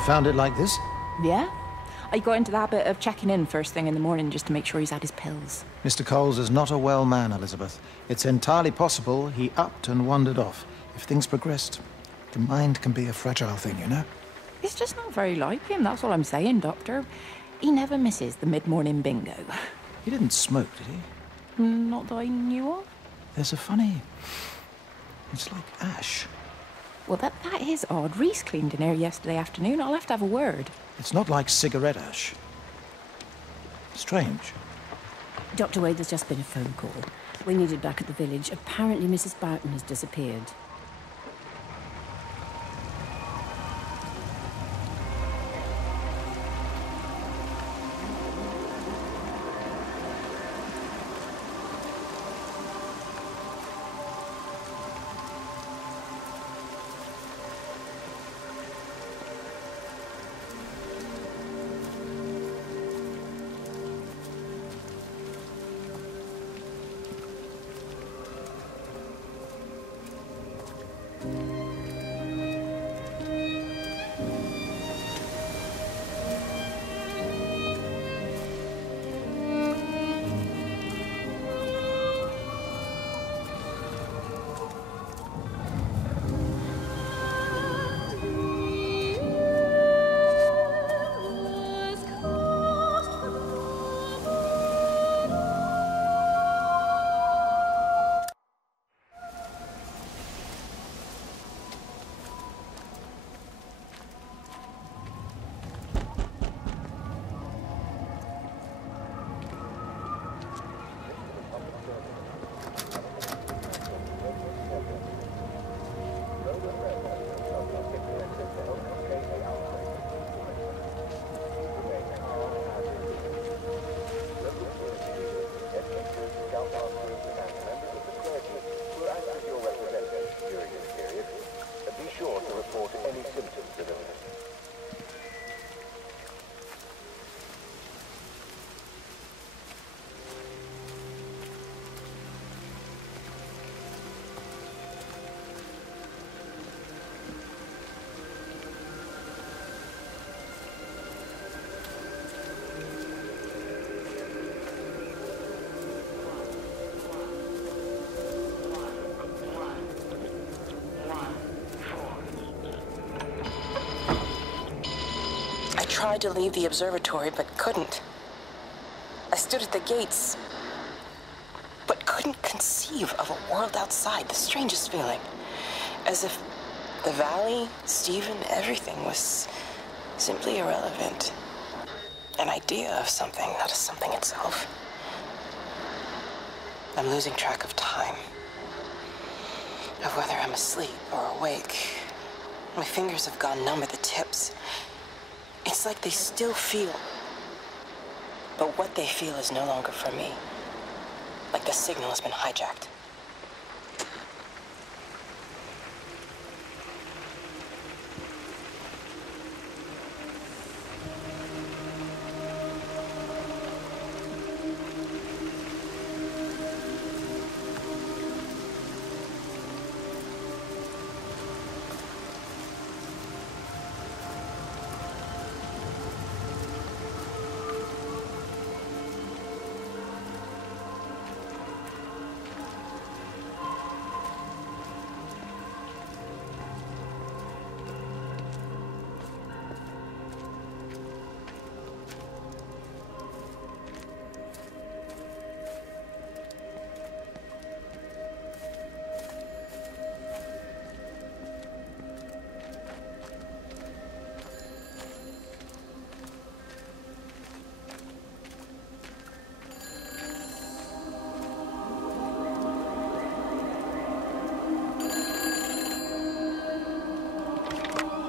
You found it like this? Yeah. I got into the habit of checking in first thing in the morning just to make sure he's had his pills. Mr. Coles is not a well man, Elizabeth. It's entirely possible he upped and wandered off. If things progressed, the mind can be a fragile thing, you know? It's just not very like him, that's all I'm saying, Doctor. He never misses the mid-morning bingo. He didn't smoke, did he? Not that I knew of. There's a funny... It's like ash. Well, that is odd. Reese cleaned in here yesterday afternoon. I'll have to have a word. It's not like cigarette ash. Strange. Dr. Wade, there's just been a phone call. We need it back at the village. Apparently Mrs. Barton has disappeared. I tried to leave the observatory, but couldn't. I stood at the gates, but couldn't conceive of a world outside. The strangest feeling. As if the valley, Stephen, everything was simply irrelevant. An idea of something, not a something itself. I'm losing track of time. Of whether I'm asleep or awake. My fingers have gone numb at the tips. It's like they still feel. But what they feel is no longer for me. Like the signal has been hijacked.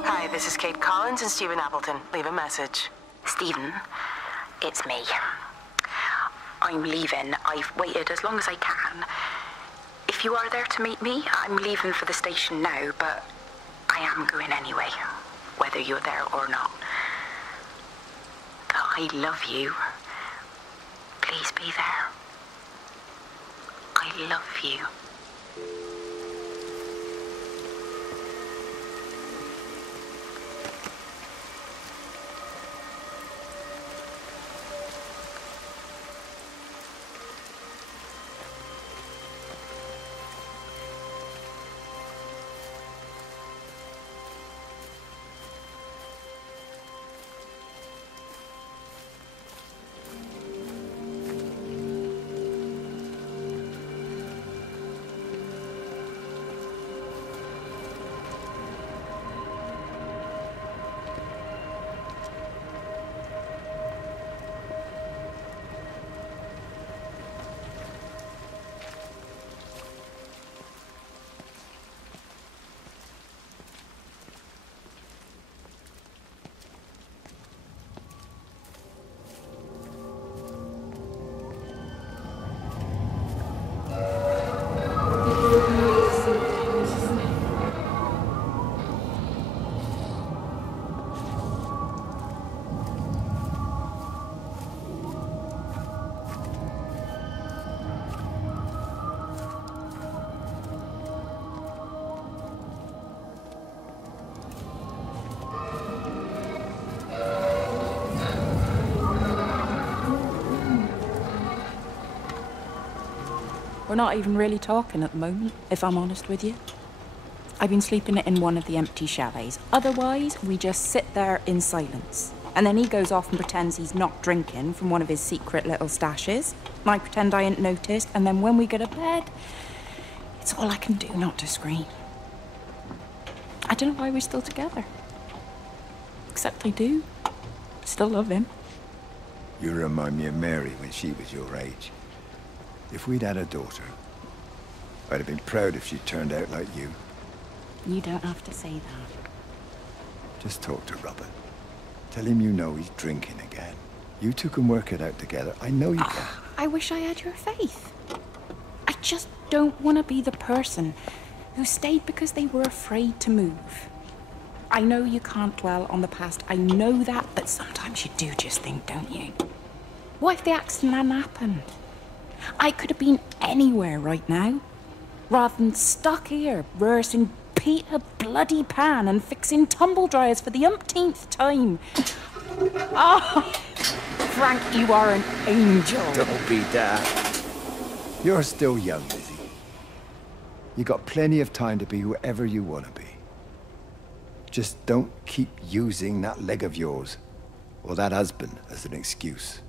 Hi, this is Kate Collins and Stephen Appleton. Leave a message. Stephen, it's me. I'm leaving. I've waited as long as I can. If you are there to meet me, I'm leaving for the station now, but I am going anyway, whether you're there or not. But I love you. Please be there. I love you. We're not even really talking at the moment, if I'm honest with you. I've been sleeping in one of the empty chalets. Otherwise, we just sit there in silence. And then he goes off and pretends he's not drinking from one of his secret little stashes. And I pretend I ain't noticed, and then when we go to bed, it's all I can do not to scream. I don't know why we're still together. Except I do. Still love him. You remind me of Mary when she was your age. If we'd had a daughter, I'd have been proud if she turned out like you. You don't have to say that. Just talk to Robert. Tell him you know he's drinking again. You two can work it out together. I know you can. I wish I had your faith. I just don't want to be the person who stayed because they were afraid to move. I know you can't dwell on the past. I know that, but sometimes you do just think, don't you? What if the accident hadn't happened? I could have been anywhere right now, rather than stuck here rehearsing Peter bloody Pan and fixing tumble dryers for the umpteenth time. Oh, Frank, you are an angel. Don't be daft. You're still young, Lizzie. You got plenty of time to be whoever you want to be. Just don't keep using that leg of yours, or that husband, as an excuse.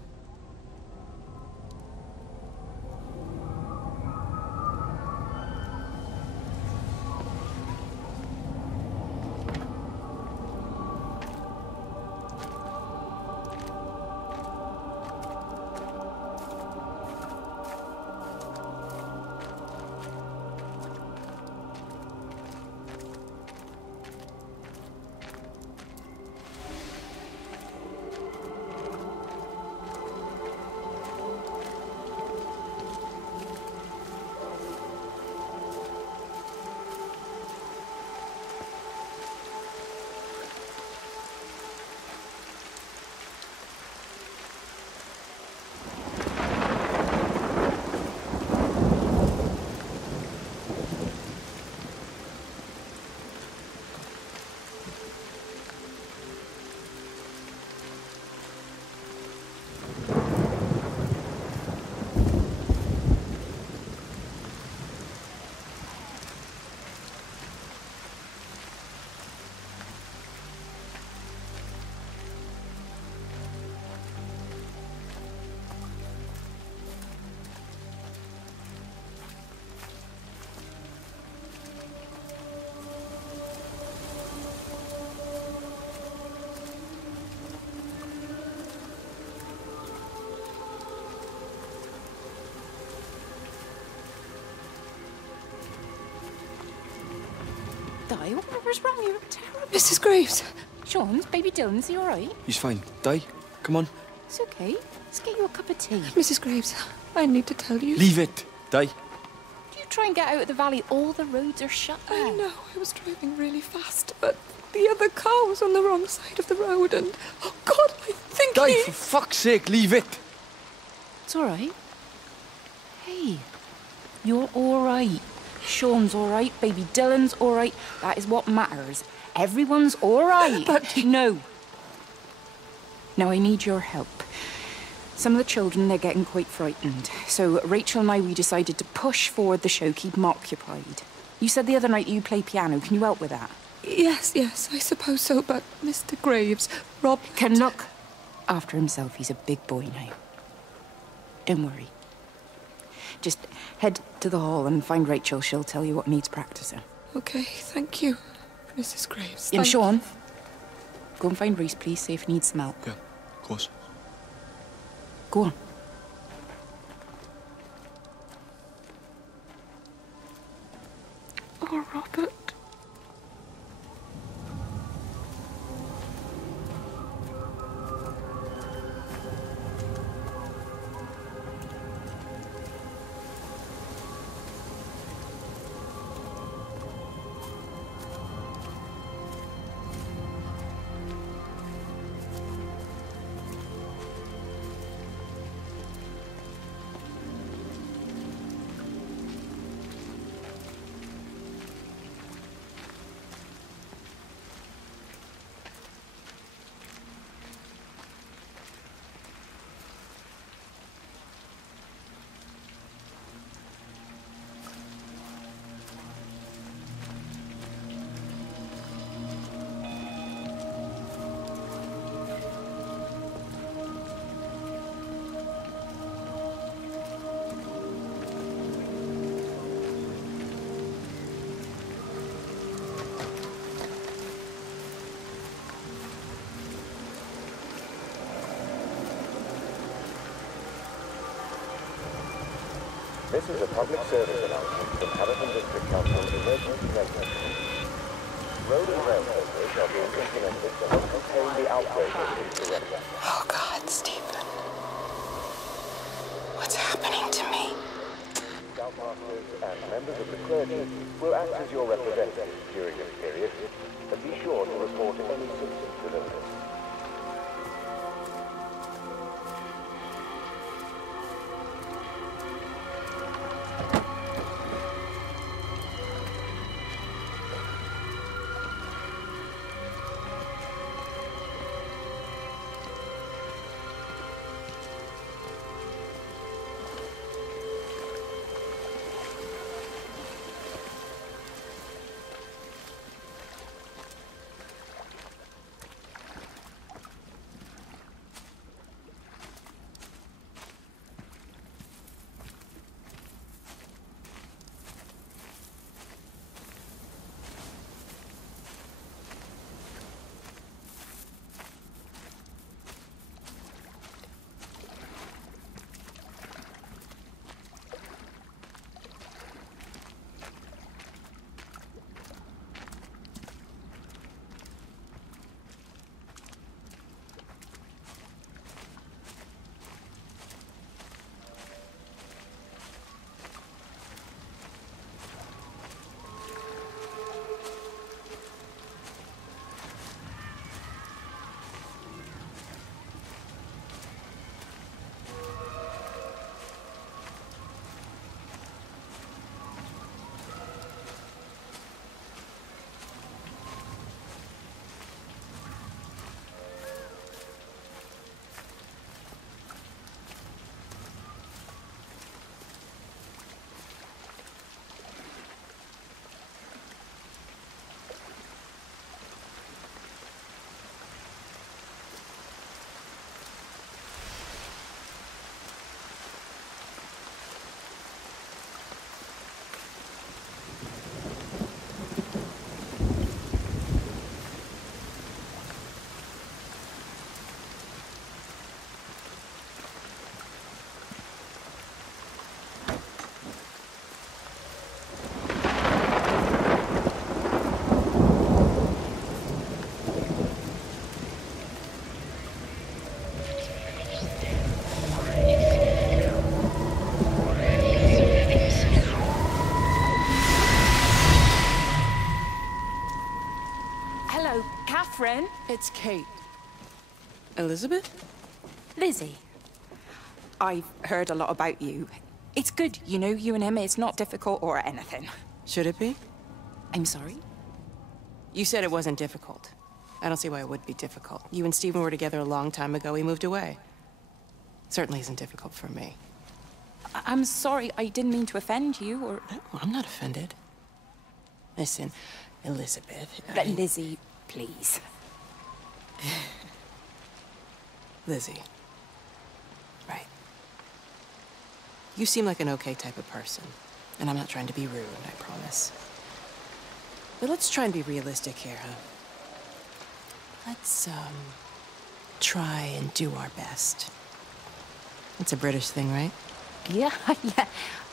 Di, whatever's wrong? You look terrible. Mrs. Graves. Sean's baby Dylan, is he all right? He's fine. Di, come on. It's okay. Let's get you a cup of tea. Mrs. Graves, I need to tell you. Leave it, Di. Do you try and get out of the valley? All the roads are shut there. I know, I was driving really fast, but the other car was on the wrong side of the road and... Oh, God, I think Di, he... for fuck's sake, leave it. It's all right. Hey, you're all right. Sean's all right. Baby Dylan's all right. That is what matters. Everyone's all right. But... No. Now, I need your help. Some of the children, they're getting quite frightened. So Rachel and I, we decided to push forward the show, keep them occupied. You said the other night you play piano. Can you help with that? Yes, I suppose so, but Mr. Graves, Rob... Can look after himself. He's a big boy now. Don't worry. Just head to the hall and find Rachel. She'll tell you what needs practicing. Okay, thank you, Mrs. Graves. And Sean, go and find Reese, please. See if he needs some help. Yeah, of course. Go on. Oh, Robert. This is a public service announcement from Hamilton District Council Emergency Measures. Road and rail closures are being implemented to help contain the outbreak of influenza. Oh, God, Stephen. What's happening to me? Scoutmasters and members of the clergy will act as your representatives during this period, but be sure to report any symptoms of illness. Catherine. It's Kate. Elizabeth? Lizzie. I've heard a lot about you. It's good, you know, you and him. It's not difficult or anything. Should it be? I'm sorry? You said it wasn't difficult. I don't see why it would be difficult. You and Stephen were together a long time ago. He moved away. Certainly isn't difficult for me. I'm sorry. I didn't mean to offend you, or... No, I'm not offended. Listen, Elizabeth... Lizzie, please. Lizzie. Right. You seem like an okay type of person. And I'm not trying to be rude, I promise. But let's try and be realistic here, huh? Let's, try and do our best. It's a British thing, right? Yeah, yeah.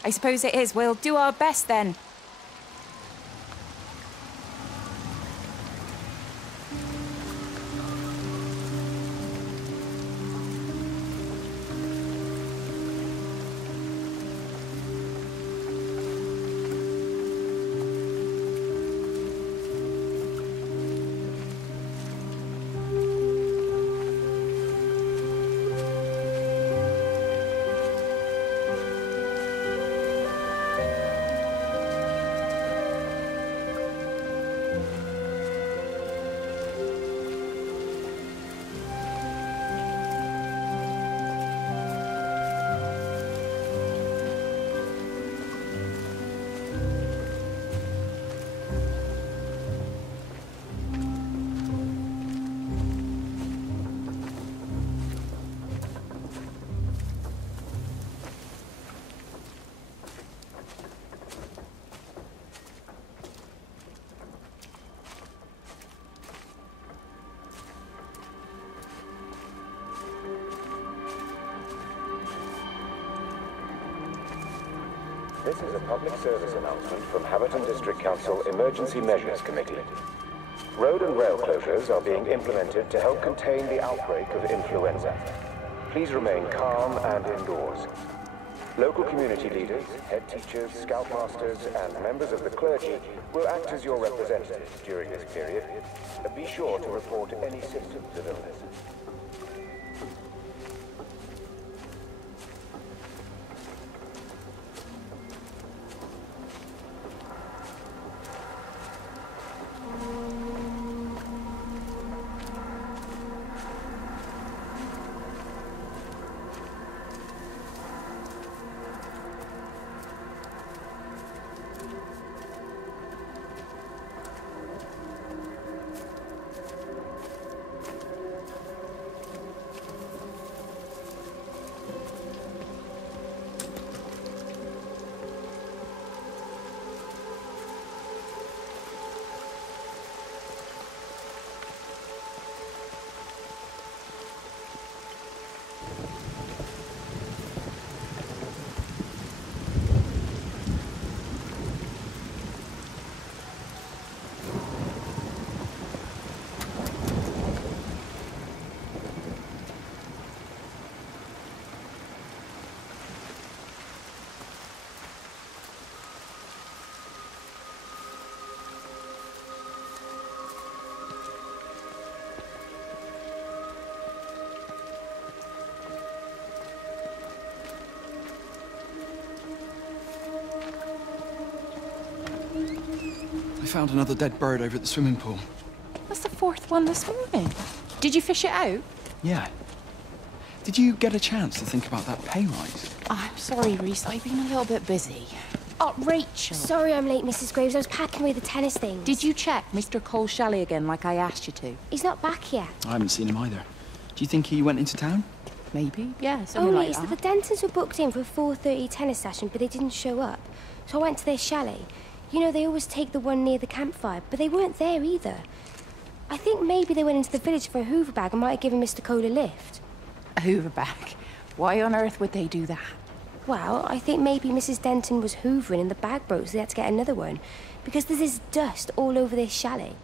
I suppose it is. We'll do our best then. This is a public service announcement from Haverton District Council Emergency Measures Committee. Road and rail closures are being implemented to help contain the outbreak of influenza. Please remain calm and indoors. Local community leaders, head teachers, scoutmasters, and members of the clergy will act as your representatives during this period. Be sure to report any symptoms of illness. I found another dead bird over at the swimming pool. That's the fourth one this morning. Did you fish it out? Yeah. Did you get a chance to think about that pay rise? I'm sorry, Reese. I've been a little bit busy. Oh, Rachel. Sorry I'm late, Mrs. Graves. I was packing away the tennis things. Did you check Mr. Kohl's chalet again like I asked you to? He's not back yet. I haven't seen him either. Do you think he went into town? Maybe, yeah, something like that. The Dentons were booked in for a 4:30 tennis session, but they didn't show up. So I went to their chalet. You know, they always take the one near the campfire, but they weren't there either. I think maybe they went into the village for a hoover bag and might have given Mr. Kohl a lift. A hoover bag? Why on earth would they do that? Well, I think maybe Mrs. Denton was hoovering and the bag broke, so they had to get another one. Because there's this dust all over this chalet.